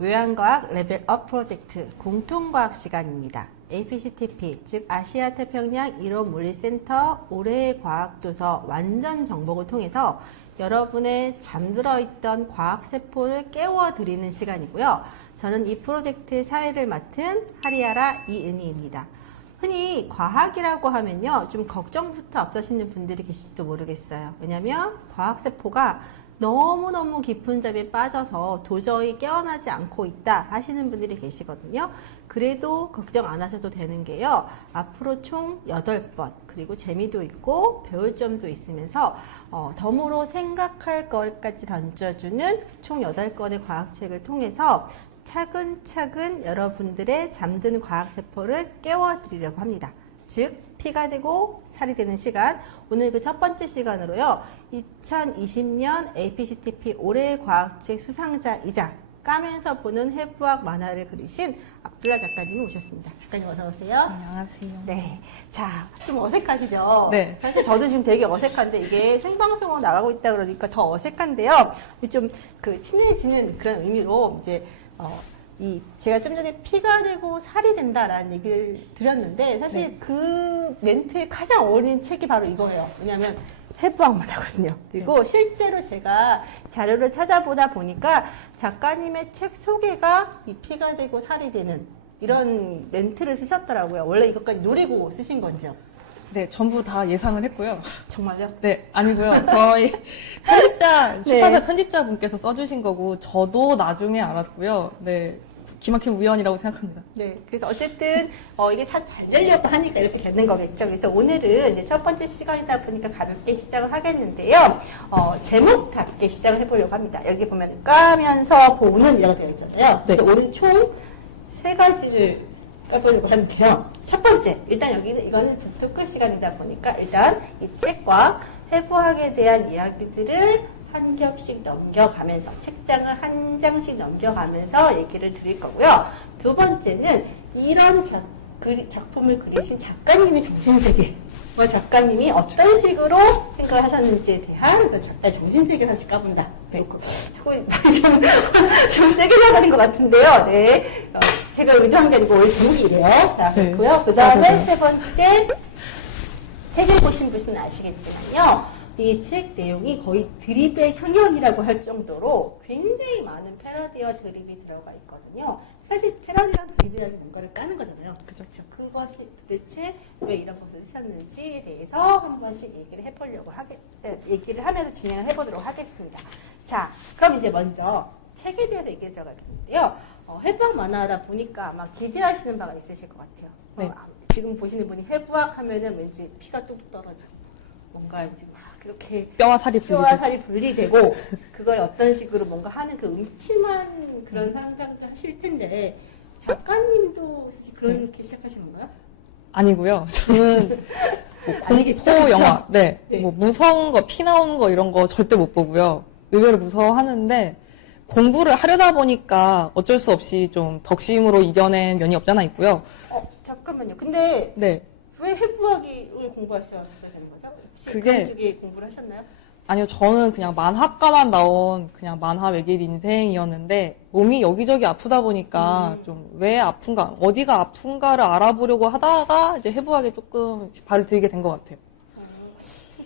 교양과학 레벨업 프로젝트 공통과학 시간입니다. APCTP, 즉 아시아태평양 이론물리센터 올해의 과학도서 완전 정복을 통해서 여러분의 잠들어 있던 과학세포를 깨워드리는 시간이고요. 저는 이 프로젝트의 사회를 맡은 하리아라 이은희입니다. 흔히 과학이라고 하면요, 좀 걱정부터 앞서시는 분들이 계실지도 모르겠어요. 왜냐하면 과학세포가 너무너무 깊은 잠에 빠져서 도저히 깨어나지 않고 있다 하시는 분들이 계시거든요. 그래도 걱정 안 하셔도 되는 게요. 앞으로 총 8번, 그리고 재미도 있고 배울 점도 있으면서 덤으로 생각할 것까지 던져주는 총 8권의 과학책을 통해서 차근차근 여러분들의 잠든 과학세포를 깨워드리려고 합니다. 즉, 피가 되고 살이 되는 시간, 오늘 그 첫 번째 시간으로요, 2020년 APCTP 올해의 과학책 수상자이자 까면서 보는 해부학 만화를 그리신 압둘라 작가님이 오셨습니다. 작가님 어서 오세요. 안녕하세요. 네. 자, 좀 어색하시죠? 네. 사실 저도 지금 되게 어색한데 이게 생방송으로 나가고 있다 그러니까 더 어색한데요. 좀 친해지는 그런 의미로 이제 제가 좀 전에 피가 되고 살이 된다라는 얘기를 드렸는데 사실 네. 그 멘트에 가장 어울리는 책이 바로 이거예요. 왜냐하면 해부학 만화거든요. 그리고 실제로 제가 자료를 찾아보다 보니까 작가님의 책 소개가 이 피가 되고 살이 되는 이런 멘트를 쓰셨더라고요. 원래 이것까지 노리고 쓰신 건지요? 네, 전부 다 예상을 했고요. 정말요? 네, 아니고요. 저희 편집자, 출판사 네. 편집자분께서 써주신 거고, 저도 나중에 알았고요. 네, 기막힌 우연이라고 생각합니다. 네, 그래서 어쨌든 이게 다 잘 되려고 하니까 이렇게 되는 거겠죠. 그래서 오늘은 이제 첫 번째 시간이다 보니까 가볍게 시작을 하겠는데요. 제목답게 시작을 해보려고 합니다. 여기 보면 까면서 보는 이라고 되어 있잖아요. 네. 그래서 오늘 총 3가지를 해보려고 하는데요. 첫 번째, 일단 여기는 이거는 북토크 시간이다 보니까 일단 이 책과 해부학에 대한 이야기들을 한 겹씩 넘겨가면서 책장을 한 장씩 넘겨가면서 얘기를 드릴 거고요. 두 번째는 이런 작품을 그리신 작가님의 정신세계와 작가님이 어떤 식으로 생각을 하셨는지에 대한 그 작가의 정신세계 사실 까본다. 네. 좀 세게 나가는 것 같은데요. 네. 제가 의도한 게 아니고 원래 제목이 이래요. 자, 네. 그렇고요. 그 다음에 세 번째, 책을 보신 분은 아시겠지만요. 이 책 내용이 거의 드립의 향연이라고 할 정도로 굉장히 많은 패러디와 드립이 들어가 있거든요. 사실 패러디랑 드립이라는 뭔가를 까는 거잖아요. 그렇죠. 그것이 도대체 왜 이런 것을 쓰셨는지에 대해서 한 번씩 얘기를 하면서 진행을 해보도록 하겠습니다. 자, 그럼 이제 먼저 책에 대해서 얘기를 들어가겠는데요. 해부학 만화다 보니까 아마 기대하시는 바가 있으실 것 같아요. 네. 지금 보시는 분이 해부학 하면은 왠지 피가 뚝뚝 떨어져. 뭔가 이제 막 그렇게 뼈와 살이 분리되고 그걸 어떤 식으로 뭔가 하는 그 음침한 그런 상상을 하실 텐데 작가님도 사실 그렇게 시작하신 건가요? 아니고요. 저는 뭐 아니겠죠, 공포 그쵸? 영화, 네, 네. 뭐 무서운 거, 피 나오는 거 이런 거 절대 못 보고요. 의외로 무서워하는데 공부를 하려다 보니까 어쩔 수 없이 좀 덕심으로 이겨낸 면이 없잖아 있고요. 잠깐만요. 근데 네. 왜 해부학을 공부하셨어야 되는 거죠? 혹시 그게- 그런 쪽에 공부를 하셨나요? 아니요, 저는 그냥 만화과만 나온 그냥 만화 외길 인생이었는데 몸이 여기저기 아프다 보니까 좀 왜 아픈가, 어디가 아픈가를 알아보려고 하다가 이제 해부학에 조금 발을 들이게 된 것 같아요.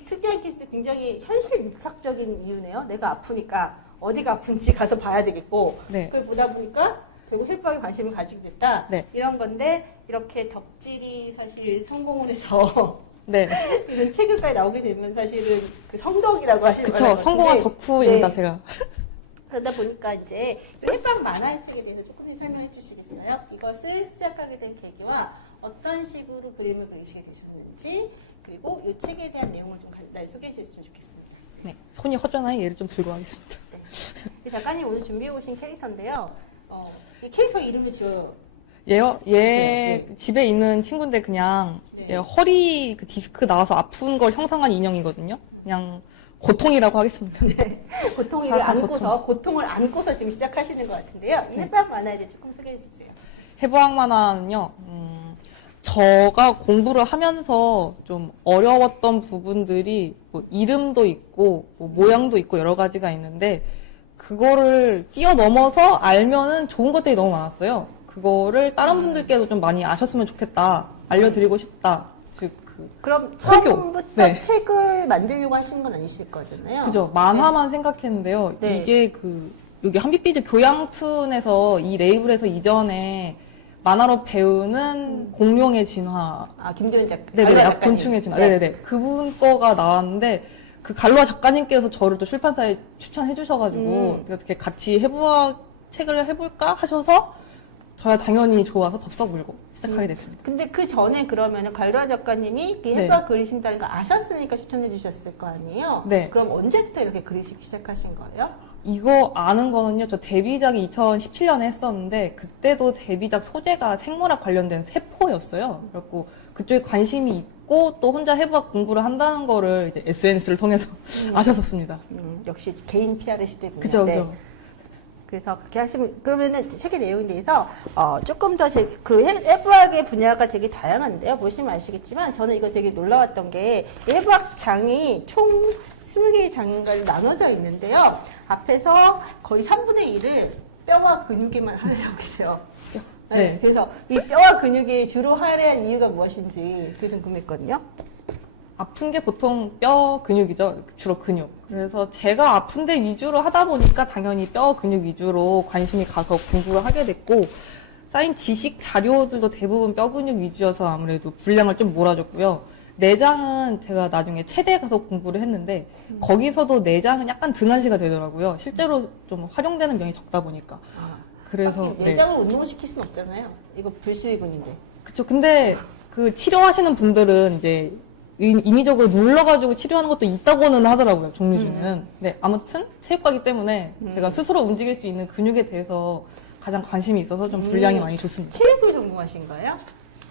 특이한 케이스도 굉장히 현실 밀착적인 이유네요. 내가 아프니까 어디가 아픈지 가서 봐야 되겠고 네. 그걸 보다 보니까 결국 해부학에 관심을 가지게 됐다. 네. 이런 건데 이렇게 덕질이 사실 성공을 해서 네. 이런 책을까지 나오게 되면 사실은 그 성덕이라고 하시는 그쵸. 성공한 덕후입니다, 제가. 그러다 보니까 이제 이 해부학 만화의 책에 대해서 조금 설명해 주시겠어요? 이것을 시작하게 된 계기와 어떤 식으로 그림을 그리시게 되셨는지 그리고 이 책에 대한 내용을 좀 간단히 소개해 주셨으면 좋겠습니다. 네. 손이 허전하니 얘를 좀 들고 가겠습니다. 네. 작가님 오늘 준비해 오신 캐릭터인데요. 이 캐릭터 이름을 얘요? 얘 네. 집에 있는 친구인데 그냥 네. 얘 허리 그 디스크 나와서 아픈 걸 형상한 인형이거든요. 그냥 고통이라고 하겠습니다. 고통을 사람 고통을 안고서 지금 시작하시는 것 같은데요. 이 해부학 만화에 대해 조금 소개해 주세요. 해부학 만화는요, 제가 공부를 하면서 좀 어려웠던 부분들이 뭐 이름도 있고 뭐 모양도 있고 여러 가지가 있는데 그거를 뛰어넘어서 알면은 좋은 것들이 너무 많았어요. 그거를 다른 분들께도 좀 많이 아셨으면 좋겠다. 알려드리고 싶다. 즉, 그럼 허교. 처음부터 네. 책을 만들려고 하신 건 아니실 거잖아요. 그죠. 만화만 생각했는데요. 네. 이게 여기 한빛비즈 교양툰에서 이 레이블에서 이전에 만화로 배우는 공룡의 진화. 김기현 작가. 네네. 작가님. 곤충의 진화. 네. 네네네. 그분 거가 나왔는데, 그 갈로아 작가님께서 저를 또 출판사에 추천해 주셔가지고, 어떻게 같이 책을 해볼까 하셔서, 저야 당연히 좋아서 덥석 물고 시작하게 됐습니다. 근데 그 전에 그러면은 갈도아 작가님이 그 네. 해부학 그리신다는 걸 아셨으니까 추천해 주셨을 거 아니에요? 네. 그럼 언제부터 이렇게 그리시기 시작하신 거예요? 이거 아는 거는요, 저 데뷔작이 2017년에 했었는데, 그때도 데뷔작 소재가 생물학 관련된 세포였어요. 그래갖고, 그쪽에 관심이 있고, 또 혼자 해부학 공부를 한다는 거를 이제 SNS를 통해서 아셨었습니다. 역시 개인 PR 시대군요. 그죠, 네. 그죠. 그래서 그렇게 하시면 그러면은 책의 내용에 대해서 조금 더 그 해부학의 분야가 되게 다양한데요. 보시면 아시겠지만 저는 이거 되게 놀라웠던 게 해부학 장이 총 20개의 장인가 나눠져 있는데요. 앞에서 거의 3분의 1을 뼈와 근육에만 하려고 계세요. 네. 그래서 이 뼈와 근육에 주로 할애한 이유가 무엇인지 그게 좀 궁금했거든요. 아픈 게 보통 뼈 근육이죠. 주로 근육. 그래서 제가 아픈데 위주로 하다 보니까 당연히 뼈 근육 위주로 관심이 가서 공부를 하게 됐고, 쌓인 지식 자료들도 대부분 뼈 근육 위주여서 아무래도 분량을 좀 몰아줬고요. 내장은 제가 나중에 체대에 가서 공부를 했는데, 거기서도 내장은 약간 등한시가 되더라고요. 실제로 좀 활용되는 명이 적다 보니까. 그래서 내장을 운동을 시킬 수는 없잖아요. 이거 불수의군인데. 그쵸. 근데 그 치료하시는 분들은 이제 임의적으로 눌러가지고 치료하는 것도 있다고는 하더라고요, 종류 중에는. 네, 아무튼 체육과이기 때문에 제가 스스로 움직일 수 있는 근육에 대해서 가장 관심이 있어서 좀 분량이 많이 좋습니다. 체육을 전공하신 거예요?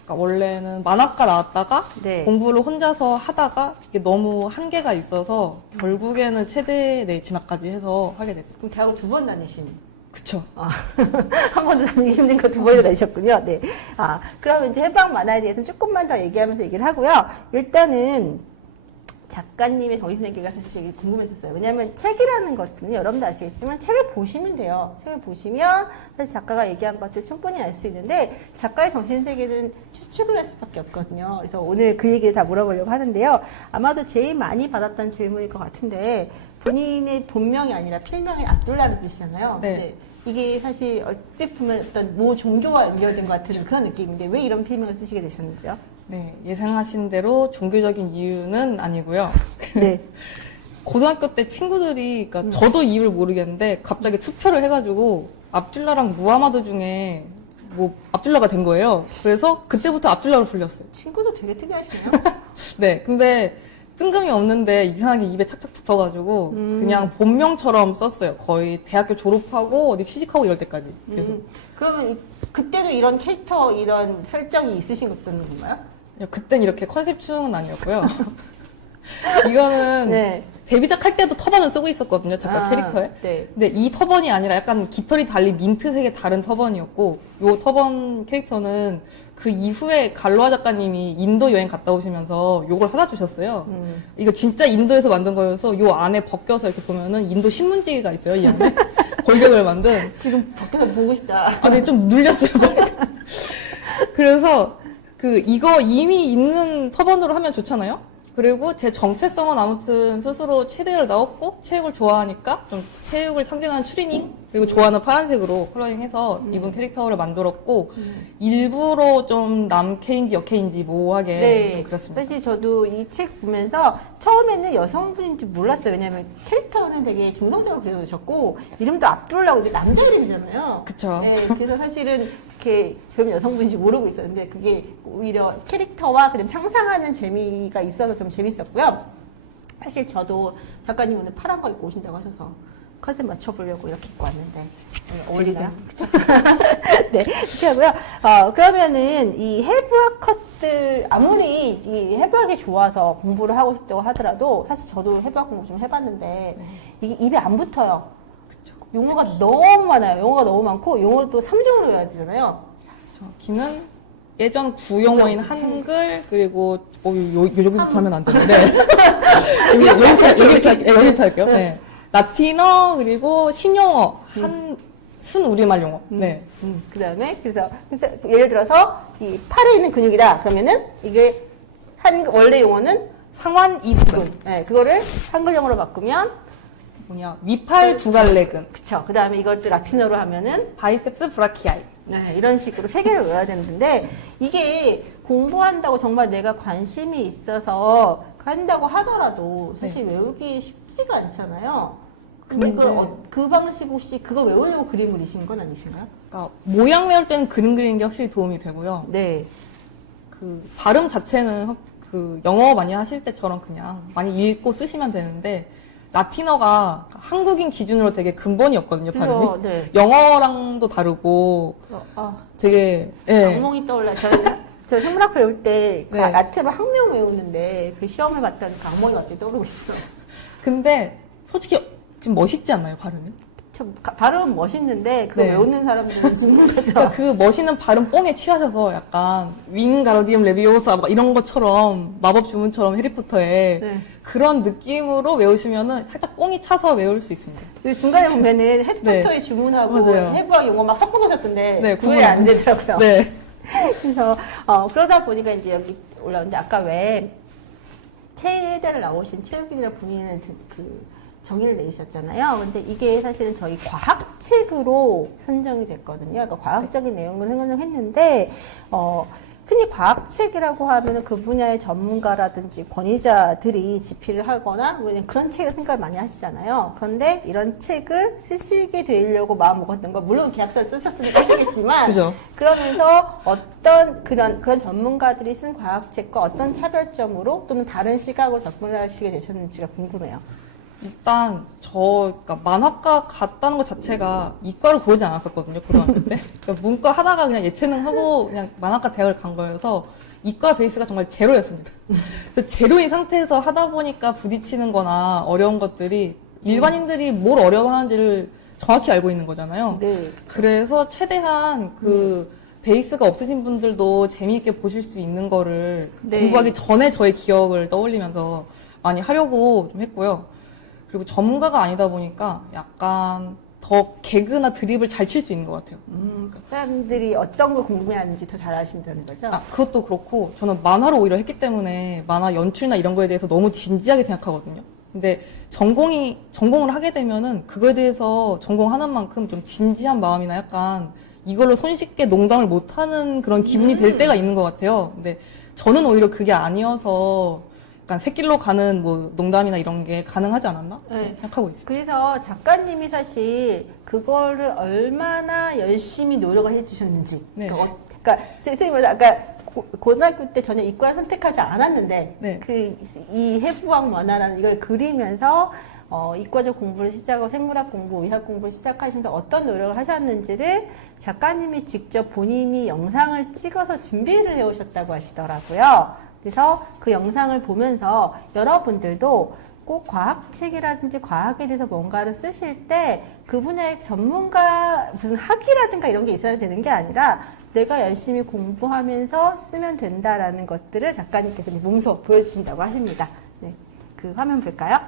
그러니까 원래는 만화과 나왔다가 네. 공부를 혼자서 하다가 이게 너무 한계가 있어서 결국에는 체대 내 진학까지 해서 하게 됐습니다. 그럼 대학을 2번 다니신? 그쵸. 한 번도 다니기 힘든 거 2번이나 다니셨군요. 네. 그럼 이제 해부학 만화에 대해서는 조금만 더 얘기하면서 얘기를 하고요. 일단은 작가님의 정신세계가 사실 궁금했었어요. 왜냐하면 책이라는 것은 여러분도 아시겠지만 책을 보시면 돼요. 책을 보시면 사실 작가가 얘기한 것들 충분히 알 수 있는데 작가의 정신세계는 추측을 할 수밖에 없거든요. 그래서 오늘 그 얘기를 다 물어보려고 하는데요. 아마도 제일 많이 받았던 질문일 것 같은데 본인의 본명이 아니라 필명이 압둘라는 뜻이잖아요. 네. 근데 이게 사실 얼핏 보면 어떤 모 종교와 연결된 것 같은 그런 느낌인데 왜 이런 필명을 쓰시게 되셨는지요? 네, 예상하신 대로 종교적인 이유는 아니고요. 네. 고등학교 때 친구들이, 그러니까 저도 이유를 모르겠는데 갑자기 투표를 해가지고 압둘라랑 무하마드 중에 뭐 압둘라가 된 거예요. 그래서 그때부터 압둘라로 불렸어요. 친구도 되게 특이하시네요. 네, 근데 뜬금이 없는데 이상하게 입에 착착 붙어가지고 그냥 본명처럼 썼어요. 거의 대학교 졸업하고 어디 취직하고 이럴 때까지. 그래서 그러면 그때도 이런 캐릭터 이런 설정이 있으신 것들은 건가요? 그땐 이렇게 컨셉충은 아니었고요. 이거는 네. 데뷔작 할 때도 터번을 쓰고 있었거든요, 작가 캐릭터에. 네. 근데 이 터번이 아니라 약간 깃털이 달린 민트색의 다른 터번이었고, 요 터번 캐릭터는 그 이후에 갈로아 작가님이 인도 여행 갔다 오시면서 요걸 사다 주셨어요. 이거 진짜 인도에서 만든 거여서 요 안에 벗겨서 이렇게 보면은 인도 신문지가 있어요, 이 안에. 골격을 만든. 지금 밖에서 보고 싶다. 근데 좀 눌렸어요. 그래서 이거 이미 있는 터번으로 하면 좋잖아요? 그리고 제 정체성은 아무튼 스스로 체대를 넣었고, 체육을 좋아하니까 좀 체육을 상징하는 추리닝, 그리고 좋아하는 파란색으로 컬러링해서 입은 캐릭터를 만들었고, 일부러 좀 남캐인지 여캐인지 모호하게 좀 그렇습니다. 사실 저도 이 책 보면서 처음에는 여성분인지 몰랐어요. 왜냐하면 캐릭터는 되게 중성적으로 그려주셨고, 이름도 압둘라고 이게 남자 이름이잖아요. 그쵸. 네, 그래서 사실은 이렇게 별 여성분인지 모르고 있었는데, 그게 오히려 캐릭터와 그다음 상상하는 재미가 있어서 좀 재밌었고요. 사실 저도 작가님 오늘 파란 거 입고 오신다고 하셔서 컨셉 맞춰보려고 이렇게 입고 왔는데 어울리나요? 그쵸? 네, 이렇게 하고요. 그러면은 이 해부학 컷들 아무리 이 해부학이 좋아서 공부를 하고 싶다고 하더라도 사실 저도 해부학 공부 좀 해봤는데 이게 입에 안 붙어요. 용어가 너무 많아요. 용어가 너무 많고 용어를 또 3중으로 외워야 되잖아요. 저기는 예전 구용어인 한글, 그리고 여기부터 하면 안 되는데 여기부터 할게요. 네. 라틴어 그리고 신영어 한 순우리말 용어. 네. 그다음에 그래서 예를 들어서 이 팔에 있는 근육이다. 그러면은 이게 원래 용어는 상완 이두근. 네, 그거를 한글 영어로 바꾸면 뭐냐 위팔 두갈래근. 그쵸. 그다음에 이걸 또 라틴어로 하면은 바이셉스 브라키아이. 네, 이런 식으로 세 개를 외워야 되는데 이게 공부한다고 정말 내가 관심이 있어서 한다고 하더라도 사실 외우기 쉽지가 않잖아요. 근데 그 방식 혹시 그걸 외우려고 그림 그리신 건 아니신가요? 그러니까 모양 외울 때는 그림 그리는 게 확실히 도움이 되고요. 네. 그 발음 자체는 그 영어 많이 하실 때처럼 그냥 많이 읽고 쓰시면 되는데 라틴어가 한국인 기준으로 되게 근본이 없거든요, 발음이. 네. 영어랑도 다르고 되게 악몽이 떠올라. 저 생물학 배울 때 그 네. 라틴어 학명 외우는데 그 시험을 봤더니 그 악몽이 갑자기 떠오르고 있어. 근데 솔직히 좀 멋있지 않나요, 발음이? 발음은 멋있는데 그거 네. 외우는 사람들은 죽는 거죠. 그러니까 그 멋있는 발음 뽕에 취하셔서 약간 윙가르디움 레비오사 막 이런 것처럼 마법 주문처럼 해리포터에 네. 그런 느낌으로 외우시면은 살짝 뽕이 차서 외울 수 있습니다. 그 중간에 보면은 해리포터의 네. 주문하고 맞아요. 해부학 용어 막 섞어 놓으셨던데 네, 구분이 안 되더라고요. 네. 그래서 그러다 보니까 이제 여기 올라오는데 아까 왜 체대를 나오신 최욱인이라는 분이는 그 정의를 내셨잖아요. 근데 이게 사실은 저희 과학책으로 선정이 됐거든요. 그러니까 과학적인 내용을 선정했는데 흔히 과학책이라고 하면 그 분야의 전문가라든지 권위자들이 집필을 하거나 왜냐면 그런 책을 생각을 많이 하시잖아요. 그런데 이런 책을 쓰시게 되려고 마음 먹었던 거 물론 계약서를 쓰셨으니까 하시겠지만 그죠. 그러면서 어떤 그런 전문가들이 쓴 과학책과 어떤 차별점으로 또는 다른 시각으로 접근하시게 되셨는지가 궁금해요. 일단 그러니까 만화과 갔다는 것 자체가 이과를 고르지 않았었거든요, 고등학교 때. 그러니까 문과 하다가 그냥 예체능 하고 그냥 만화과 대학을 간 거여서 이과 베이스가 정말 제로였습니다. 그래서 제로인 상태에서 하다 보니까 부딪히는 거나 어려운 것들이 일반인들이 뭘 어려워하는지를 정확히 알고 있는 거잖아요. 네. 그래서 최대한 그 베이스가 없으신 분들도 재미있게 보실 수 있는 거를 네. 공부하기 전에 저의 기억을 떠올리면서 많이 하려고 좀 했고요. 그리고 전문가가 아니다 보니까 약간 더 개그나 드립을 잘 칠 수 있는 것 같아요. 사람들이 어떤 걸 궁금해하는지 더 잘 아신다는 거죠? 그것도 그렇고 저는 만화를 오히려 했기 때문에 만화 연출이나 이런 거에 대해서 너무 진지하게 생각하거든요. 근데 전공을 하게 되면은 그거에 대해서 전공하는 만큼 좀 진지한 마음이나 약간 이걸로 손쉽게 농담을 못하는 그런 기분이 될 때가 있는 것 같아요. 근데 저는 오히려 그게 아니어서 약간 새길로 가는 뭐 농담이나 이런 게 가능하지 않았나 네. 생각하고 있습니다. 그래서 작가님이 사실 그거를 얼마나 열심히 노력을 해주셨는지. 네. 그러니까 선생님 말씀 아까 고등학교 때 전혀 이과 선택하지 않았는데 네. 이 해부학 만화라는 이걸 그리면서 이과적 공부를 시작하고 생물학 공부, 의학 공부를 시작하시면서 어떤 노력을 하셨는지를 작가님이 직접 본인이 영상을 찍어서 준비를 해오셨다고 하시더라고요. 그래서 그 영상을 보면서 여러분들도 꼭 과학책이라든지 과학에 대해서 뭔가를 쓰실 때 그 분야의 전문가 무슨 학위라든가 이런 게 있어야 되는 게 아니라 내가 열심히 공부하면서 쓰면 된다라는 것들을 작가님께서 몸소 보여주신다고 하십니다. 네, 그 화면 볼까요?